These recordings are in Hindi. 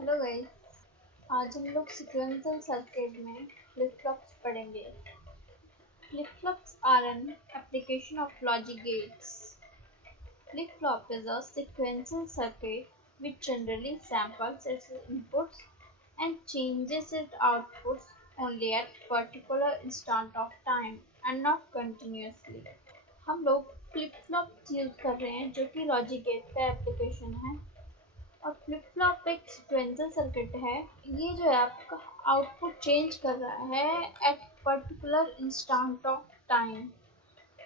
Hello guys. आज हम लोग सीक्वेंशियल सर्किट में फ्लिप फ्लॉप्स पढ़ेंगे। Flip flops are an application of logic gates. Flip flop is a sequential circuit which generally samples its inputs and changes its outputs only at particular instant of time and not continuously. हम लोग फ्लिप फ्लॉप यूज कर रहे हैं जो कि लॉजिक गेट का एप्लीकेशन है और फ्लिप फ्लॉप एक सीक्वेंशियल सर्किट है। ये जो है आपका आउटपुट चेंज कर रहा है at particular instant of time.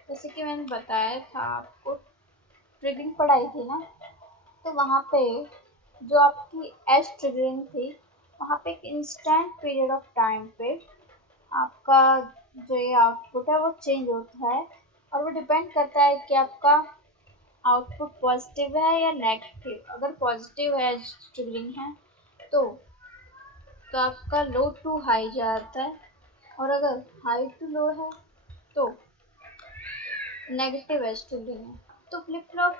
जैसे कि मैंने बताया था आपको, ट्रिगरिंग पढ़ाई थी ना, तो वहाँ पे जो आपकी एज ट्रिगरिंग थी, वहाँ पे एक इंस्टेंट पीरियड ऑफ टाइम पे आपका जो ये आउटपुट है वो चेंज होता है और वो डिपेंड करता है कि आपका आउटपुट पॉजिटिव है या नेगेटिव। अगर पॉजिटिव है, ट्रिगरिंग है, तो आपका लो टू हाई जाता है और अगर हाई टू लो है तो नेगेटिव एज ट्रिगरिंग है। तो फ्लिप फ्लॉप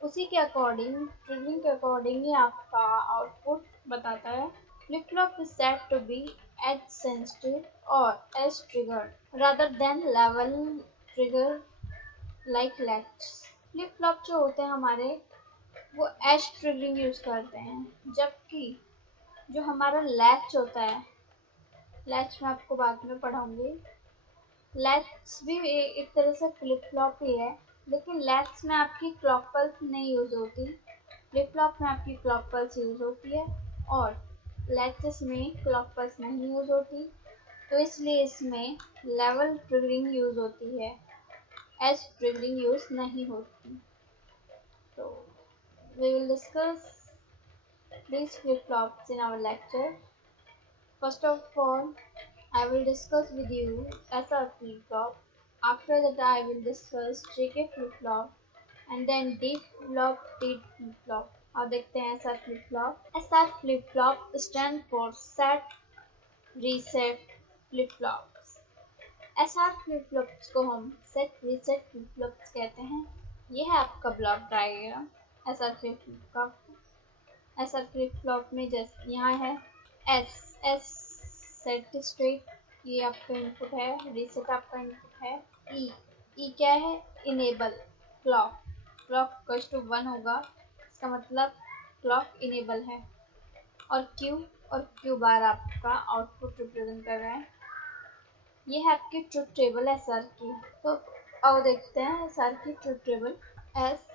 उसी के अकॉर्डिंग, ट्रिगरिंग के अकॉर्डिंग ही आपका आउटपुट बताता है। Flip flop is said to be edge sensitive और edge triggered rather than level trigger like latch. Flip flop जो होते हैं हमारे, वो एज ट्रिगरिंग यूज करते हैं, जबकि जो हमारा लैच होता है, लैच मैं आपको बाद में पढ़ाऊंगी। लैच भी एक तरह से फ्लिप फ्लॉप ही है, लेकिन लैच में आपकी क्लॉक पल्स नहीं यूज होती, फ्लिप फ्लॉप में आपकी क्लॉक पल्स यूज होती है और लैचेस में क्लॉक पल्स नहीं यूज होती, तो इसलिए इसमें लेवल ट्रिगरिंग यूज होती है, एज ट्रिगरिंग यूज नहीं होती। तो we will discuss these flip-flops in our lecture. First of all, I will discuss with you SR flip-flop. After that, I will discuss JK flip-flop and then D flip-flop, T flip-flop. अब देखते हैं SR flip-flop. SR flip-flop stand for set, reset flip-flops. SR flip-flops को हम set, reset flip-flops कहते हैं। यह है आपका ब्लॉक डायग्राम SR flip-flop का। SR फ्लिप-फ्लॉप में जैसे यहाँ है एस सेट स्टेट, ये आपका इनपुट है, रीसेट आपका इनपुट है। ई क्या है? इनेबल क्लॉक, क्लॉक टू 1 होगा, इसका मतलब क्लॉक इनेबल है। और क्यू बार आपका आउटपुट रिप्रेजेंट कर रहा है। ये है आपकी ट्रुथ टेबल SR की। तो अब देखते हैं SR की ट्रुथ टेबल। एस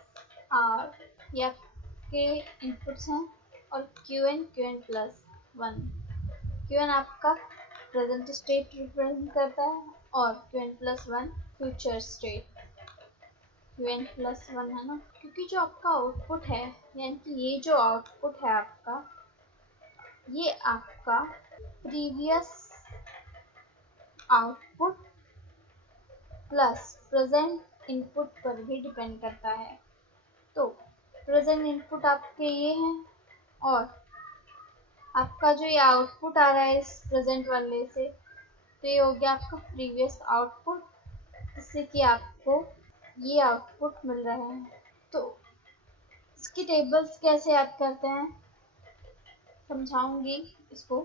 आर ये आपके इनपुट्स हैं और Q N plus 1। Q N आपका प्रेजेंट स्टेट रिप्रेजेंट करता है और Q N plus 1 future state. Q N plus 1 है ना, क्योंकि जो आपका आउटपुट है, यानी कि ये जो आउटपुट है आपका, ये आपका previous output plus present input पर भी डिपेंड करता है। तो प्रेजेंट इनपुट आपके ये हैं और आपका जो ये आउटपुट आ रहा है इस प्रेजेंट वाले से, तो ये हो गया आपका प्रीवियस आउटपुट, जिससे कि आपको ये आउटपुट मिल रहा है। तो इसकी टेबल्स कैसे याद करते हैं समझाऊंगी इसको,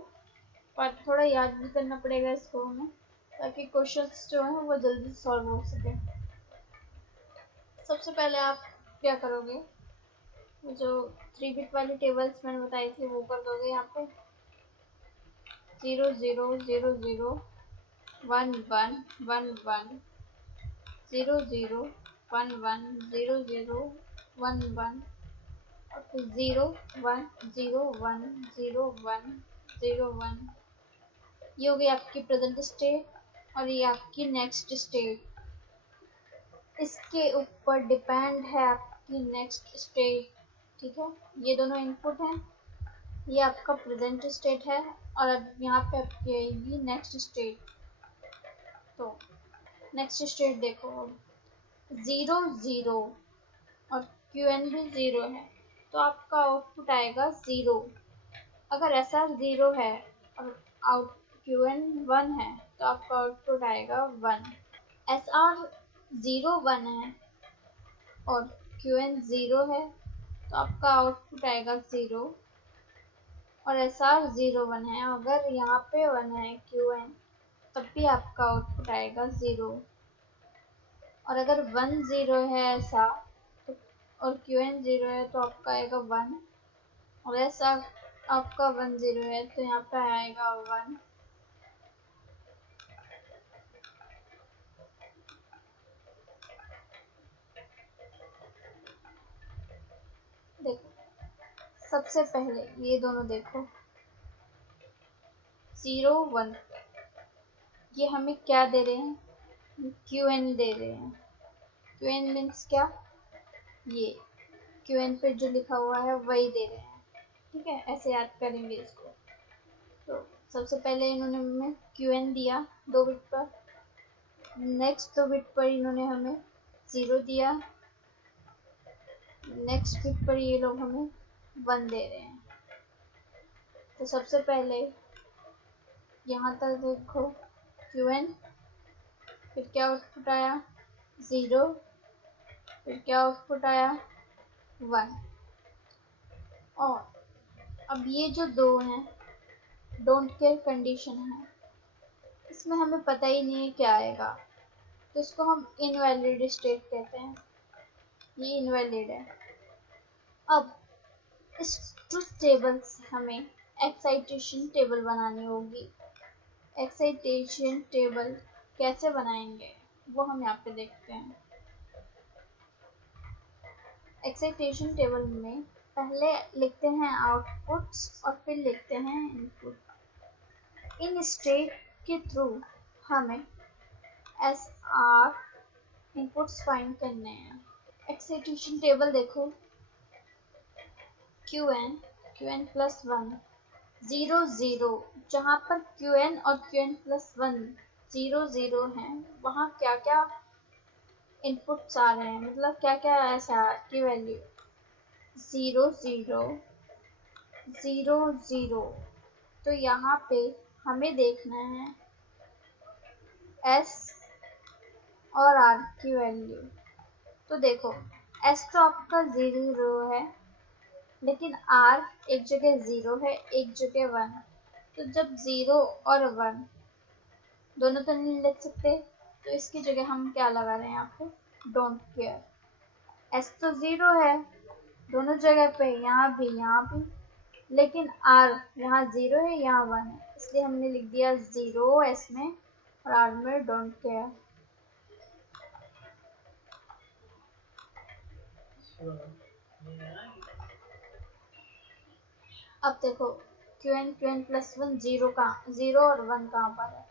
पर थोड़ा याद भी करना पड़ेगा इसको हमें, ताकि क्वेश्चंस जो हैं वो जल्दी सॉल्व हो सके। सबसे पहले आप क्या करोगे, जो 3 बिट वाली टेबल्स मैंने बताई थी वो कर दोगे। यहाँ पे 0 0 0 0 1 1 1 1 0 0 1 1 0 0 1 1 और फिर 0 1 0 1 0 1 0 1। ये हो गई आपकी प्रेजेंट स्टेट और ये आपकी नेक्स्ट स्टेट। इसके ऊपर डिपेंड है आपकी नेक्स्ट स्टेट, ठीक है। ये दोनों इनपुट हैं, ये आपका प्रेजेंट स्टेट है और अब यहाँ पे आपकी आएगी नेक्स्ट स्टेट। तो नेक्स्ट स्टेट देखो, 0 0 और क्यू भी 0 है, तो आपका आउटपुट आएगा 0। अगर ऐसा 0 है और आउट क्यू 1 है, तो आपका आउटपुट आएगा 1। SR 0 1 है और क्यू 0 है, तो आपका आउटपुट आएगा 0। और SR 0 1 है। अगर यहाँ पे 1 है QN, तब भी आपका आउटपुट आएगा 0। और अगर 1 0 है ऐसा तो, और QN 0 है तो आपका आएगा 1। और ऐसा आपका 1 0 है तो यहाँ पे आएगा 1। देखो सबसे पहले ये दोनों देखो 0 1, ये हमें क्या दे रहे हैं? QN दे रहे हैं। QN मीन्स क्या? ये QN पे जो लिखा हुआ है वही दे रहे हैं। ठीक है, ऐसे याद करेंगे इसको। तो सबसे पहले इन्होंने हमें QN दिया 2 बिट पर, नेक्स्ट 2 बिट पर इन्होंने हमें 0 दिया, नेक्स्ट बिट पर ये लोग हमें 1 दे रहे हैं। तो सबसे पहले यहाँ तक देखो QN, फिर क्या आउटपुट आया 0, फिर क्या आउटपुट आया 1। और अब ये जो 2 हैं डोंट केयर कंडीशन है, इसमें हमें पता ही नहीं है क्या आएगा, तो इसको हम इनवैलिड स्टेट कहते हैं। ये इनवैलिड है। अब इस ट्रुथ टेबल से हमें एक्साइटेशन टेबल बनानी होगी। एक्साइटेशन टेबल कैसे बनाएंगे वो हम यहाँ पे देखते हैं। एक्साइटेशन टेबल में पहले लिखते हैं आउटपुट्स और फिर लिखते हैं इनपुट। इन स्टेट के थ्रू हमें SR इनपुट्स फाइंड करने हैं। एक्साइटेशन टेबल देखो QN प्लस 1 0 0, जहाँ पर QN और QN प्लस 1 0 0 हैं, वहाँ क्या क्या इनपुट्स आ रहे हैं, मतलब क्या क्या ऐसा की वैल्यू 0 0 0 0। तो यहाँ पे हमें देखना है S और R की वैल्यू। तो देखो S तो आपका 0 है, लेकिन R एक जगह 0 है एक जगह 1। तो जब 0 और 1 दोनों तो नहीं लिख सकते, तो इसकी जगह हम क्या लगा रहे हैं यहाँ पे डोंट केयर। S तो 0 है दोनों जगह पे, यहाँ भी, लेकिन R यहाँ 0 है यहाँ 1 है, इसलिए हमने लिख दिया 0 S में और R में डोंट केयर। अब देखो QN प्लस 1 0 कहाँ, 0 और 1 कहाँ पर है?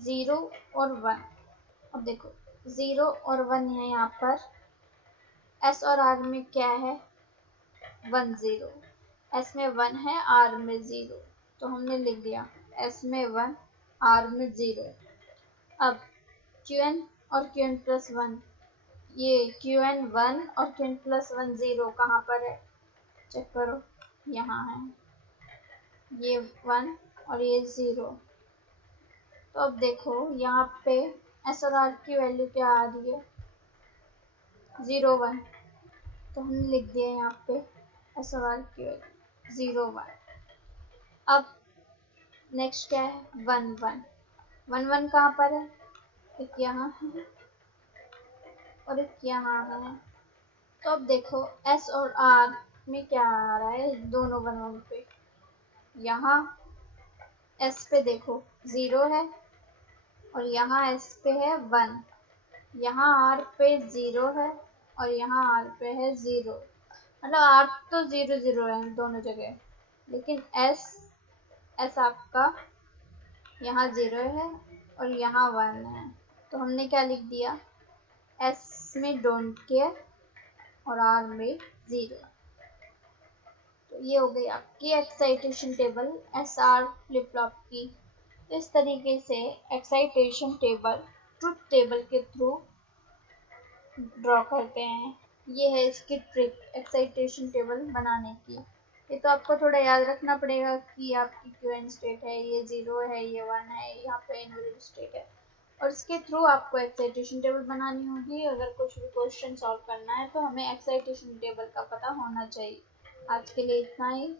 0 और 1। अब देखो 0 और 1 है यहाँ पर, S और R में क्या है 1 0, S में 1 है R में 0, तो हमने लिख दिया S में 1 R में 0। अब QN और QN प्लस 1, ये QN 1 और QN प्लस 1 0 कहाँ पर है चेक करो, यहाँ है, ये 1 और ये 0। तो अब देखो यहाँ पे S और R की वैल्यू क्या आ रही है 0 1, तो हमने लिख दिया यहाँ पे S और R की वैल्यू 0 1। अब नेक्स्ट क्या है 1 1, 1 1 कहाँ पर है, एक यहाँ है और एक यहाँ है। तो अब देखो S और R में क्या आ रहा है दोनों 1 1 पे, यहाँ S पे देखो 0 है और यहाँ S पे है 1, यहाँ R पे 0 है और यहाँ R पे है 0, मतलब R तो 0 0 है दोनों जगह, लेकिन S आपका यहाँ 0 है और यहाँ 1 है, तो हमने क्या लिख दिया S में डोंट केयर और R में 0। तो ये हो गई आपकी excitation table SR flip flop की। इस तरीके से एक्साइटेशन टेबल ट्रुथ टेबल के थ्रू ड्रॉ करते हैं। ये है इसकी ट्रिक एक्साइटेशन टेबल बनाने की। ये तो आपको थोड़ा याद रखना पड़ेगा कि आपकी QN स्टेट है, ये 0 है, ये 1 है, यहाँ पे इनवैलिड स्टेट है, और इसके थ्रू आपको एक्साइटेशन टेबल बनानी होगी। अगर कुछ भी क्वेश्चन सॉल्व करना है तो हमें एक्साइटेशन टेबल का पता होना चाहिए। आज के लिए इतना ही।